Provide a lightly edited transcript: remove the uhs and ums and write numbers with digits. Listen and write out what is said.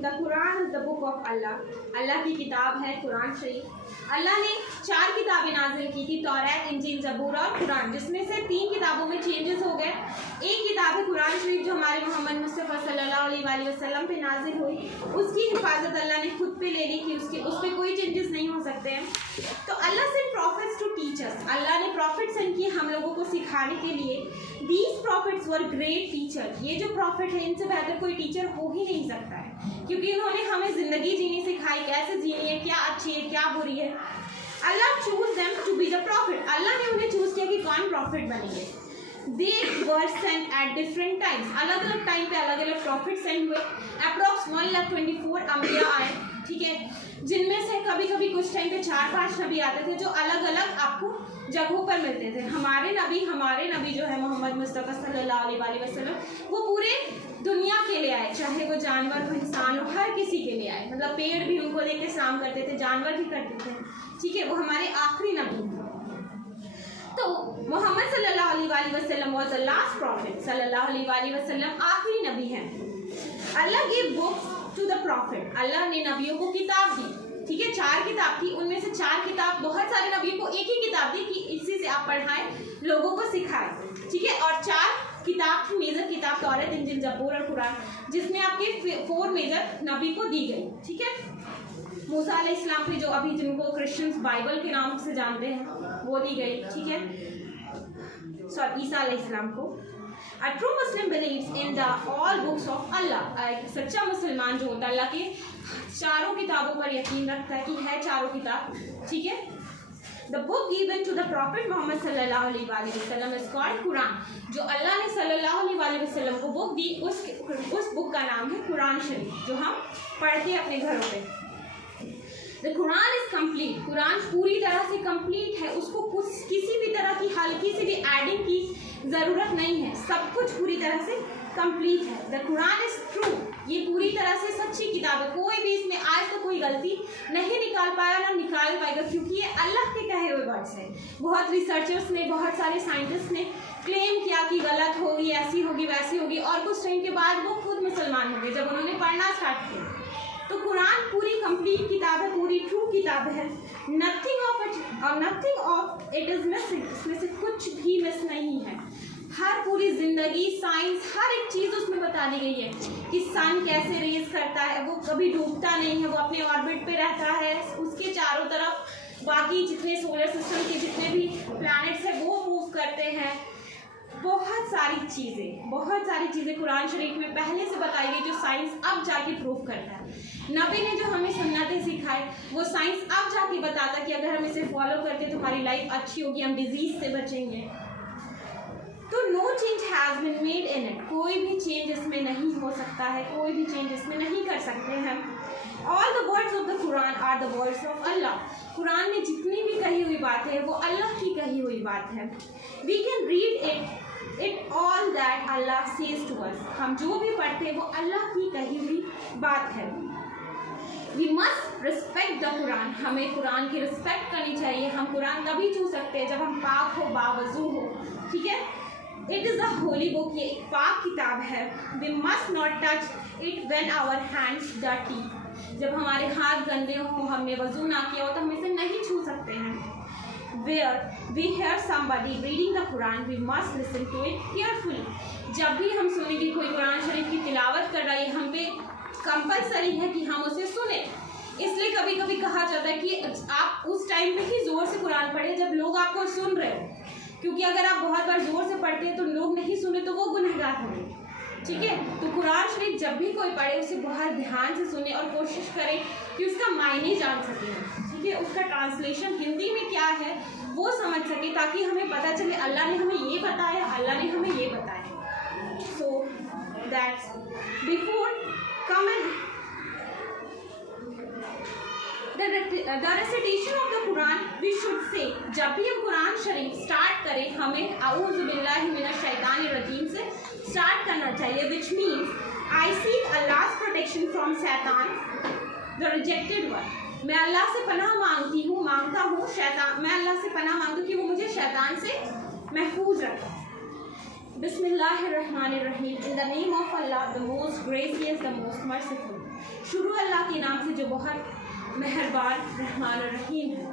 The Quran is the book of Allah. Allah की किताब है कुरान शरीफ। अल्लाह ने 4 किताबें नाजिल की थी, तौरात, इंजील, ज़बूर और कुरान, जिसमें से 3 किताबों में चेंजेस हो गए। एक किताब है कुरान शरीफ जो हमारे मोहम्मद मुस्तफ़ा सल्लल्लाहु अलैहि वसल्लम पे नाजिल हुई, उसकी हिफाजत अल्लाह ने खुद पे ले ली कि उस पर कोई चेंजेस नहीं हो सकते हैं। तो अल्लाह सेंड प्रॉफिट्स टू टीचर्स, अल्लाह ने प्रॉफिट सेंड किए हम लोगों को सिखाने के लिए। These profits were great teacher, ये जो प्रॉफिट है इनसे बेहतर कोई टीचर हो ही नहीं सकता है, क्योंकि इन्होंने हमें ज़िंदगी जीनी सिखाई, कैसे जीनी है, क्या अच्छी है क्या बुरी है। Allah choose them to be the prophet, Allah ने उन्हें चूज़ किया कि कौन प्रॉफिट बनेंगे। They were sent at different times, अलग अलग टाइम पे अलग अलग प्रॉफिट सेंड हुए। अप्रॉक्स 1,24,000 अम्बिया आए, ठीक है, जिनमें से कभी कभी कुछ टाइम पे 4-5 नबी आते थे जो अलग अलग आपको जगहों पर मिलते थे। हमारे नबी जो है मोहम्मद मुस्तफ़ा सल्लल्लाहु अलैहि वसल्लम, वो पूरे दुनिया के लिए आए, चाहे वो जानवर हो इंसान हो, हर किसी के लिए आए। मतलब पेड़ भी उनको देख के सलाम करते थे, जानवर भी करते थे, ठीक है, वो हमारे आखिरी नबी हैं। तो मोहम्मद सल्लल्लाहु अलैहि वसल्लम वाज द लास्ट प्रॉफिट, सल्लल्लाहु अलैहि वसल्लम आखिरी नबी हैं। Allah give books to the prophet, Allah ने नबियों को किताब दी, ठीक है, 4 किताब थी, उनमें से 4 किताब बहुत सारे नबियों को एक ही किताब दी कि इसी से आप पढ़ाएं, लोगों को सिखाएं, ठीक है। और 4 किताब थी, मेजर किताब तौरात, इंजील, ज़बूर और कुरान, जिसमें आपके 4 मेजर नबी को दी गई, ठीक है। मूसा अलैहिस्सलाम पे जो अभी जिनको क्रिश्चियंस बाइबल के नाम से जानते हैं वो दी गई, ठीक है, सॉरी ईसा अलैहिस्सलाम को। A true Muslim believes in the all books of Allah, एक सच्चा मुसलमान जो होता है अल्लाह के चारों किताबों पर यकीन रखता है कि है चारों किताब, ठीक है। The book given to the Prophet Muhammad सल्लल्लाहु अलैहि वसल्लम is called कुरान, जो अल्लाह ने सल्लल्लाहु अलैहि वसल्लम को बुक दी, उस बुक का नाम है कुरान शरीफ, जो हम पढ़ते हैं अपने घरों पे। The Quran is complete, Quran पूरी तरह से कंप्लीट है, उसको किसी भी तरह की हल्की सी भी एडिंग की ज़रूरत नहीं है, सब कुछ पूरी तरह से कंप्लीट है। The Quran is true, ये पूरी तरह से सच्ची किताब है, कोई भी इसमें आज तो कोई गलती नहीं निकाल पाया ना निकाल पाएगा, क्योंकि ये अल्लाह के कहे हुए वर्ड्स हैं। बहुत रिसर्चर्स ने, बहुत सारे साइंटिस्ट ने क्लेम किया कि गलत होगी, ऐसी होगी वैसी होगी, और कुछ टाइम के बाद वो खुद मुसलमान हो गए जब उन्होंने पढ़ना स्टार्ट किया। तो कुरान पूरी कंप्लीट किताब है, पूरी ट्रू किताब है, nothing of it is missing, इसमें से कुछ भी मिस नहीं है। हर पूरी जिंदगी, साइंस, हर एक चीज़ उसमें बता दी गई है कि सन कैसे रेज करता है, वो कभी डूबता नहीं है, वो अपने ऑर्बिट पे रहता है, उसके चारों तरफ बाकी जितने सोलर सिस्टम के जितने भी प्लैनेट्स हैं वो मूव करते हैं। बहुत सारी चीज़ें कुरान शरीफ में पहले से बताई गई जो साइंस अब जाके प्रूव करता है। नबी ने जो हमें सुन्नतें सिखाई वो साइंस अब जाके बताता कि अगर हम इसे फॉलो करते तो हमारी लाइफ अच्छी होगी, हम डिजीज से बचेंगे। तो no change has been made in it, कोई भी चेंज इसमें नहीं हो सकता है, कोई भी चेंज इसमें नहीं कर सकते हैं। All the words of the Quran are the words of Allah, Quran में जितनी भी कही हुई बात है वो अल्लाह की कही हुई बात है। We can read it all that Allah says to us, हम जो भी पढ़ते हैं वो अल्लाह की कही हुई बात है। We must respect the Quran, हमें कुरान की रिस्पेक्ट करनी चाहिए। हम कुरान तभी छू सकते हैं जब हम पाक हो, बावजू हो, ठीक है। It is a holy book, ये एक पाक किताब है। We must not touch it when our hands dirty, जब हमारे हाथ गंदे हों, हमने वजू ना किया हो तो हम इसे नहीं छू सकते हैं। Where we hear somebody reading the Quran, we must listen to it carefully. जब भी हम सुने कि कोई कुरान शरीफ की तिलावत कर रहा है, हम पे कंपलसरी है कि हम उसे सुने। इसलिए कभी कभी कहा जाता है कि आप उस टाइम पे ही ज़ोर से कुरान पढ़े जब लोग आपको सुन रहे हो, क्योंकि अगर आप बहुत बार ज़ोर से पढ़ते हैं तो लोग नहीं सुने तो वो गुनहगार होंगे, ठीक है। तो कुरान शरीफ जब भी कोई पढ़े उसे बहुत ध्यान से सुने और कोशिश करें कि उसका मायने जान सकें, ठीक है, उसका ट्रांसलेशन हिंदी में क्या है वो समझ सके, ताकि हमें पता चले अल्लाह ने हमें ये बताया, अल्लाह ने हमें ये बताया। So that's before commence the recitation of the Quran we should say, जब भी हम कुरान शरीफ स्टार्ट करें हमें औज़ु बिल्लाहि मिनश शैतानिर रजीम से स्टार्ट करना चाहिए, which means I seek Allah's protection from शैतान द रिजेक्टेड वन। मैं अल्लाह से पनाह मांगता हूँ शैतान, मैं अल्लाह से पनाह मांगती हूँ कि वो मुझे शैतान से महफूज रखे। बिस्मिल्लाहिर्रहमानिर्रहीम। In the name of Allah the most gracious the most merciful. शुरू अल्लाह के नाम से जो बहुत मेहरबान रहमान और रहीम है।